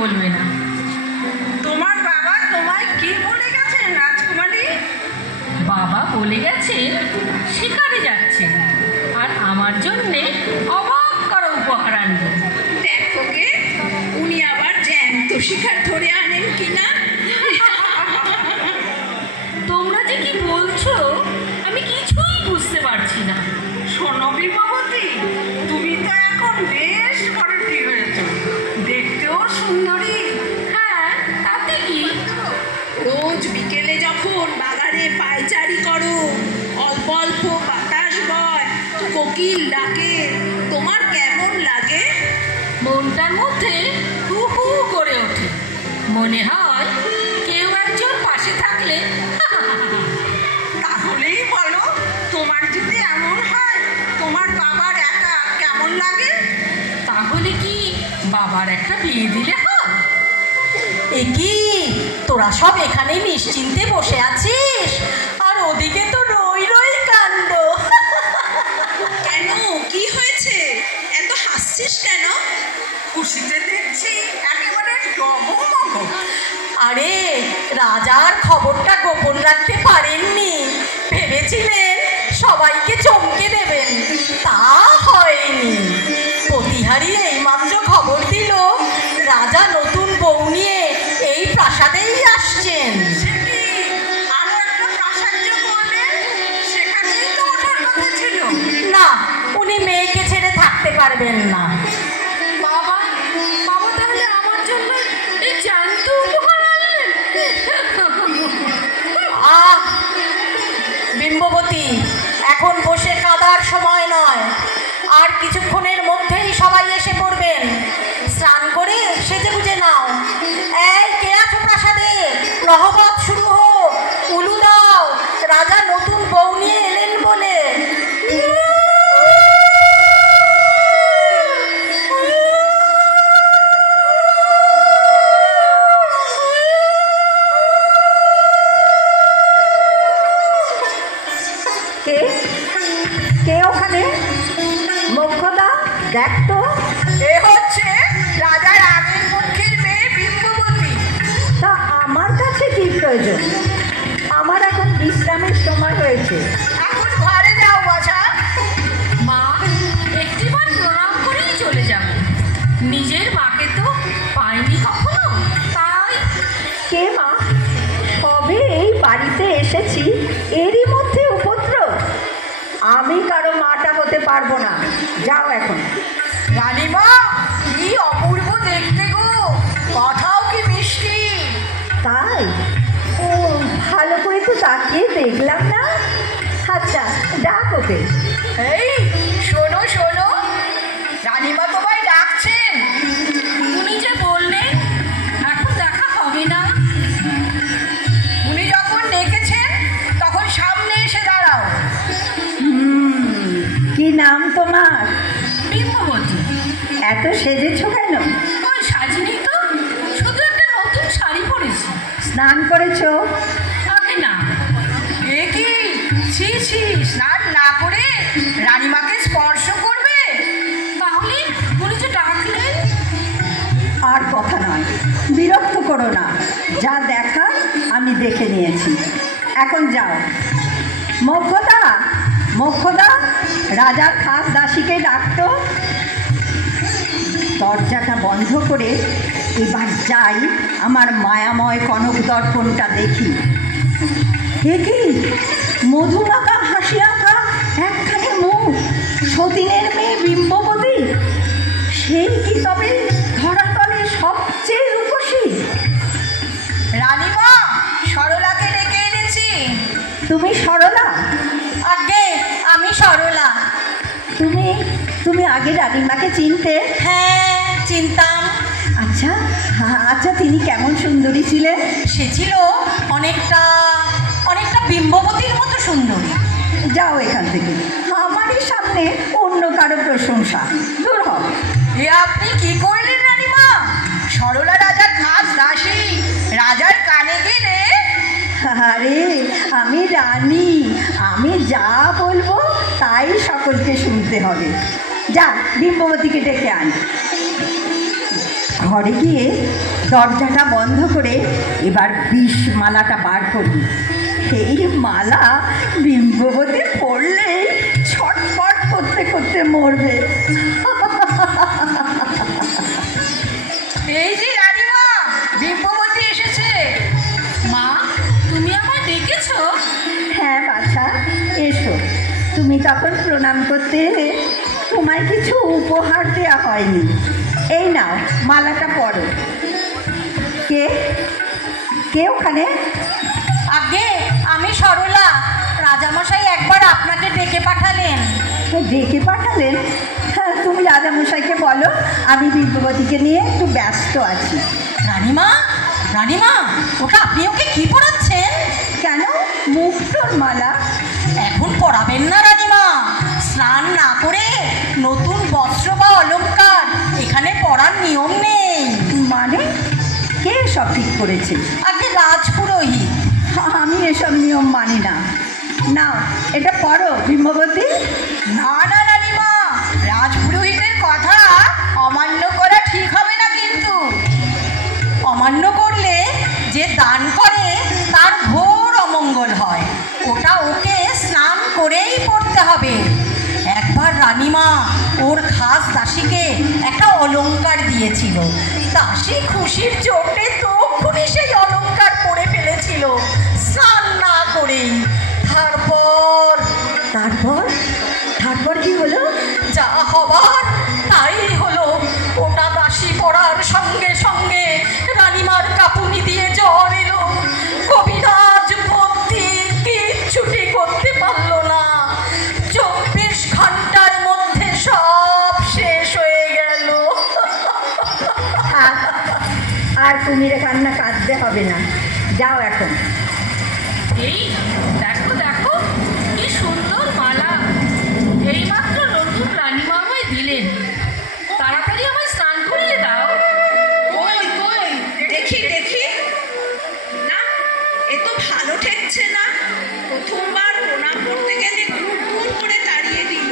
বলবে না। তোমার বাবা তোমায় কি বলে গেছেন রাজকুমারী? বাবা বলে গেছেন শিকারে যাচ্ছেন, আর আমার জন্যে অবাক করা উপহার আনবেন। দেখো গে, উনি আবার জ্যান্ত শিকার ধরে আনেন কিনা। তোমরা যে কি বলছো আমি কিছুই বুঝতে পারছি না। শোনো বিম্ববতী, তুমি তো এখন বেশ বড়টি হয়েছো, দেখতেও সুন্দরী। হ্যাঁ, তাতে কি? রোজ বিকেলে যখন বাগানে পায়চারি করো, অল্প অল্প বাতাস বয়, কোকিল ডাকে, তোমার কেমন লাগে? মনটার মধ্যে হু হু করে ওঠে। মনে হয় কেউ একজন পাশে থাকলে। তাহলেই বলো, তোমার যদি এমন হয়, তোমার বাবার একা কেমন লাগে? তাহলে কি বাবার একটা বিয়ে দিলে হয়? এ কি, তোরা সব এখানে নিশ্চিন্তে বসে আছিস, আর ওদিকে তো রই রই কাণ্ড। কেন, কি হয়েছে? এত হাসছিস কেন? খুশিতে দেখছি একেবারে ডগমগ। আরে, রাজার খবরটা গোপন রাখতে পারেননি, ভেবেছিলেন সবাইকে চমকে দেবেন, তা হয়নি। প্রতিহারী এইমাত্র খবর দিল রাজা নতুন বউ নিয়ে এই প্রাসাদেই আসছেন। সে কি, আরো একটা প্রাসাদ যে করলেন, সেখানেই তো ওঠার কথা ছিল। না, উনি মেয়েকে ছেড়ে থাকতে পারবেন না। বাবা বাবা তাহলে আমার জন্য এই জ্যান্ত উপহার আনলেন? আহ, বিম্ববতী, এখন বসে কাঁদার সময় নয়, আর কিছুক্ষণের মধ্যেই সবাই এসে পড়বেন। স্নান করে সেজে গুজে নাও। এই, কে আছো প্রাসাদে? নহবত শুরু হোক, উলু দাও, রাজা নতুন বউ নিয়ে এলেন বলে। কে কে ওখানে? মোক্ষদা, দেখ তো। এ হচ্ছে রাজার আগের পক্ষের মেয়ে বিম্ববতী। তা আমার কাছে কি প্রয়োজন? আমার এখন বিশ্রামের সময় হয়েছে। এখন ঘরে যাও বাছা। মা, একটিবার প্রণাম করেই চলে যাব। নিজের মাকে তো পাইনি কখনো, তাই। কে মা? সবে এই বাড়িতে এসেছি, এরই মধ্যে উপদ্রব। আমি কারো মাটা হতে পারবো না, যাও এখন। রানীমা, কি অপূর্ব দেখতে গো, কথাও কি মিষ্টি। তাই? ও, ভালো করে তো তাকিয়ে দেখলাম না। আচ্ছা, ডাক ওকে। এই শোনো শোনো, রানীমা তোমায় ডাকছেন। উনি যে বললেন এখন দেখা হবে না। উনি যখন ডেকেছেন তখন সামনে এসে দাঁড়াও। কি নাম তোমার? বিম্ববতী। এত সেজেছো কেন? ওই সাজিনি তো, শুধু একটা নতুন শাড়ি পরেছি। স্নান করেছো? আগে না। এ কি, ছি ছি, স্নান না করে রানীমাকে স্পর্শ করবে? তাহলে উনি যে ডাকলেন। আর কথা নয়, বিরক্ত করো না। যা দেখার আমি দেখে নিয়েছি, এখন যাও। মোক্ষদা, মোক্ষদা, রাজার খাস দাসীকে ডাকতো। দরজাটা বন্ধ করে এবার যাই, আমার মায়াময় কনক দর্পণটা দেখি। হে কি, মধুমাখা হাসি আঁকা একখানি মুখ, সতীনের মেয়ে বিম্ববতী। সেই কি তবে ধরাতলে সবচেয়ে রূপসী? রানীমা, সরলাকে ডেকে এনেছি। তুমি সরলা? আগে আমি সরলা। তুমি তুমি আগে রানীমাকে চিনতে? হ্যাঁ, চিনতাম। আচ্ছা, আচ্ছা, তিনি কেমন সুন্দরী ছিলেন? সে ছিল অনেকটা অনেকটা বিম্ববতীর মতো সুন্দরী। যাও এখান থেকে, আমারই সামনে অন্য কারো প্রশংসা, দূর হও। এ আপনি কি করলেন রানীমা? সরলা রাজার খাস দাসী, রাজার কানে গেলে। আরে, আমি রানী, আমি যা বলবো তাই সকলকে শুনতে হবে। যা, বিম্ববতীকে ডেকে আন। ঘরে গিয়ে দরজাটা বন্ধ করে এবার বিষ মালাটা বার করবি। এই মালা বিম্ববতী পড়লে ছটফট করতে করতে মরবে। এই যে রানীমা, বিম্ববতী এসেছে। মা, তুমি আমায় ডেকেছো? হ্যাঁ বাছা, এসো। তুমি তখন প্রণাম করতে এলে তোমায় কিছু উপহার দেওয়া হয়নি। এই নাও, মালাটা পরো। কে কে ওখানে? আগে আমি সরলা। রাজামশাই একবার আপনাকে ডেকে পাঠালেন। ডেকে পাঠালেন? হ্যাঁ, তুমি রাজামশাইকে বলো আমি বিম্ববতীকে নিয়ে একটু ব্যস্ত আছি। রানীমা, রানীমা, ওটা আপনি ওকে কি পড়াচ্ছেন? কেন? মুক্তোর মালা। এখন পড়াবেন না রানীমা। স্নান না করে নতুন বস্ত্র বা অলংকার এখানে পড়ার নিয়ম নেই। মানে কে সব ঠিক করেছে? আগে রাজপুরোহিত। আমি এসব নিয়ম মানি না। নাও, এটা পড়ো বিম্ববতী। না না রানীমা, রাজপুরোহিতের কথা অমান্য করা ঠিক হবে না কিন্তু। অমান্য করলে যে দান করে তার ঘোর অমঙ্গল হয়। ওটা ওকে স্নান করেই পড়তে হবে। একবার রানীমা ওর খাস দাসীকে একটা অলংকার দিয়েছিল। দাসী খুশির চোটে তক্ষুনি সেই অলংকার পরে ফেলেছিল স্নান না করেই। তারপর তারপর তারপর কি হলো? যা হবার তাই হলো। ওটা দাসী পড়ার সঙ্গে সঙ্গে রানীমার কাঁপুনি দিয়ে জ্বর এলো। কবিরাজ ভর্তি কিচ্ছুটি করতে পারলো না। 24 ঘন্টার মধ্যে সব শেষ হয়ে গেল। আর কুমিরে কান্না কাঁদতে হবে না, যাও এখন। এই দেখো দেখো, কি সুন্দর মালা। এইমাত্র নতুন রানীমা আমায় দিলেন। তাড়াতাড়ি আমায় স্নান করিয়ে দাও। কই কই, দেখি দেখি। না, এ তো ভালো ঠেকছে না। প্রথমবার প্রণাম করতে গেলে ঘুর করে তাড়িয়ে দিল।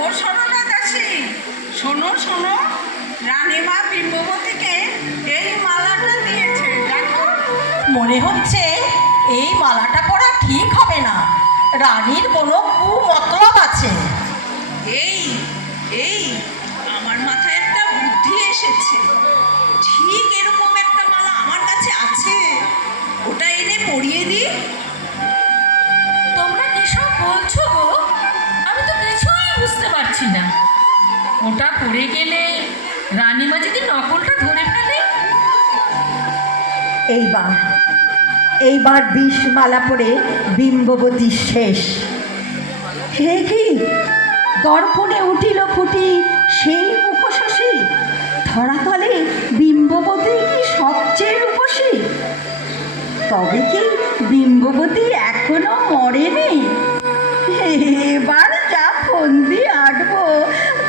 ও সরলা দাসী, শোনো শোনো, রানীমা বিম্ববতীকে এই মালাটা দিয়েছে, দেখো। মনে হচ্ছে এই মালাটা পরা ঠিক হবে না। রানীর কোনো কুমতলব আছে। এই এই আমার মাথায় একটা বুদ্ধি এসেছে। ঠিক এরকম একটা মালা আমার কাছে আছে, ওটা এনে পরিয়ে দিই। তোমরা কি সব বলছো গো? আমি তো কিছুই বুঝতে পারছি না। ওটা পড়ে গেলে রানীমা যদি নকলটা ধরে ফেলে? এইবার বিষ মালা পরে বিম্ববতী শেষ। হে কি দর্পণে উঠিল ফুটি সেই মুখশশী, ধরাতলে বিম্ববতী কি সবচেয়ে রূপসী। তবে কি বিম্ববতী এখনো মরেনি? এবার যা ফন্দি আঁটবো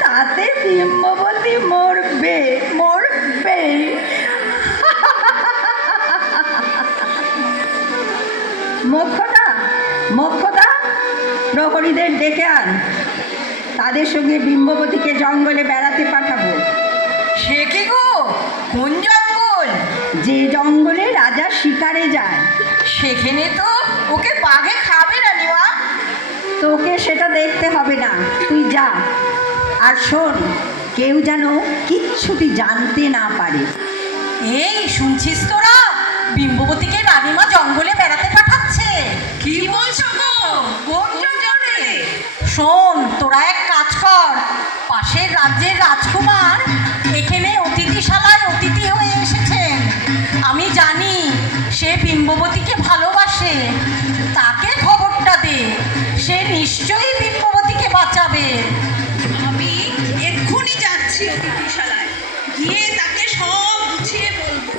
তাতে বিম্ববতী মরবে মরবে। মোক্ষদা, প্রহরীদের ডেকে আন। তাদের সঙ্গে বিম্ববতীকে জঙ্গলে বেড়াতে পাঠাবো। সে কি গো? কোন জঙ্গল? যে জঙ্গলে রাজা শিকারে যায়। সেখানে তো ওকে বাঘে খাবে রানীমা। তোকে সেটা দেখতে হবে না, তুই যা। আর শোন, কেউ যেন কিচ্ছুটি জানতে না পারে। এই শুনছিস তোরা? বিম্ববতীকে রানীমা জঙ্গলে বেড়াতে পাঠাচ্ছে। কি বলছো গো? কোন জঙ্গলে? শোন, তোরা এক কাজ কর। পাশের রাজ্যের রাজকুমার এখানে অতিথিশালায় অতিথি হয়ে এসেছেন। আমি জানি সে বিম্ববতীকে ভালোবাসে। তাকে খবরটা দে, সে নিশ্চয়ই বিম্ববতীকে বাঁচাবে। আমি এক্ষুনি যাচ্ছি অতিথিশালায়, গিয়ে তাকে সব বুঝিয়ে বলবো।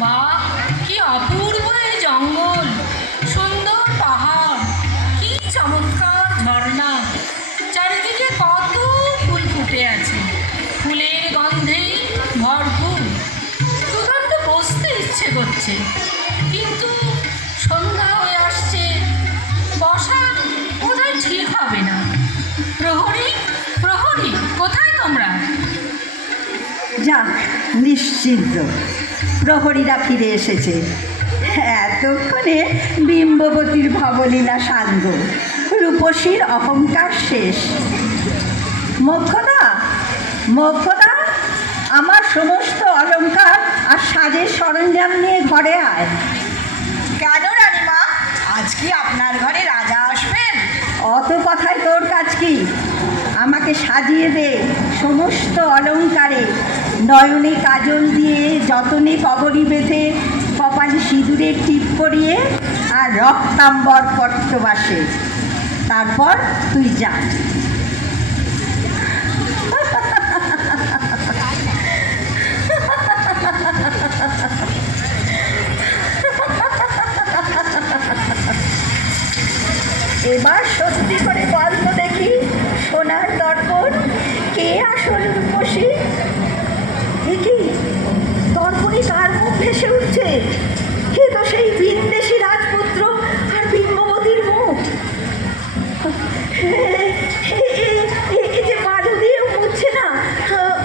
বাহ, কি অপূর্ব এই জঙ্গল! সুন্দর পাহাড়, কি চমৎকার ঝর্ণা, চারিদিকে কত ফুল ফুটে আছে। ফুলের গন্ধে ভরপুর। দুর্দান্ত বসতে ইচ্ছে করছে, কিন্তু সন্ধ্যা হয়ে আসছে। বসা বোধহয় ঠিক হবে না। প্রহরী, প্রহরী, কোথায় তোমরা? যা নিশ্চিন্ত। প্রহরীরা ফিরে এসেছে। এতক্ষণে বিম্ববতীর ভবলীলা সাঙ্গ, রূপসীর অহংকার শেষ। মোক্ষদা, মোক্ষদা, আমার সমস্ত অলংকার আর সাজের সরঞ্জাম নিয়ে ঘরে আয়। কেন রানীমা, আজ কি আপনার ঘরে রাজা আসবেন? অত কথায় তোর কাজ কি? আমাকে সাজিয়ে দে সমস্ত অলংকারে, নয়নে কাজল দিয়ে, যতনে কবরী বেঁধে, কপালে সিঁদুরের টিপ পরিয়ে, আর রক্তাম্বর পট্টবাসে। তারপর তুই যা। এবার সত্যি করে বল তো দেখি, সোনার দর্পণ, কে আসল রূপসী? কি দর্পণে কার মুখ ভেসে উঠছে? কে তো সেই বিন্দেশী রাজপুত্র আর বিম্ববতীর মুখ। এই যে বালু দিয়েও মুছছে না।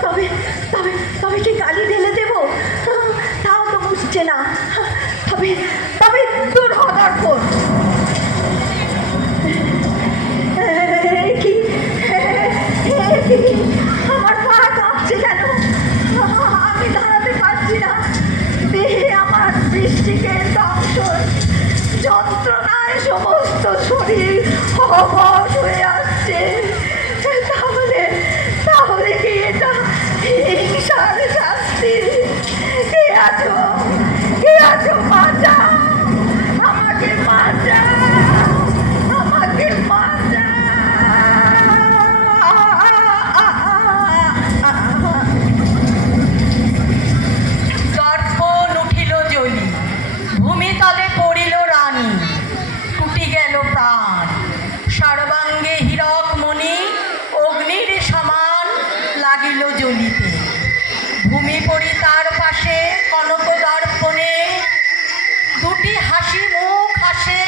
তবে তবে তবে কি কালি ঢেলে দেবো? তাও তো মুছছে না। তবে তবে তোর দর্পণ। আমার পা কাঁপছে কেন? আমি দাঁড়াতে পারছি না। দেহে আমার বৃষ্টিকে দংশন, যন্ত্রণায় সমস্ত শরীর অবশ হয়ে আসছে। তাহলে তাহলে কি এটা হিংসার শাস্তি? কে আছো? কে আছো? বাঁচা আমাকে, বাঁচা আমাকে, বাঁচা। দর্পণ উঠিল জ্বলি, ভূমিতলে পড়িল রানী, টুটি গেল প্রাণ। সর্বাঙ্গে হীরক মণি অগ্নির সমান লাগিল জ্বলিতে। ভূমি পড়ি তার পাশে কনক দর্পণে, দুটি হাসি মুখ হাসে।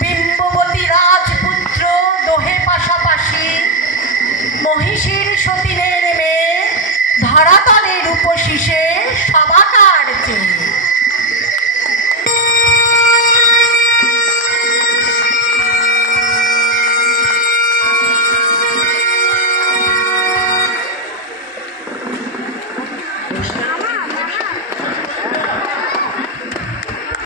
বিম্ববতী রাজপুত্র দোহে পাশাপাশি, মহিষীর সতীনের মেয়ে ধরাতলে রূপশীষে সবাকার চেয়ে।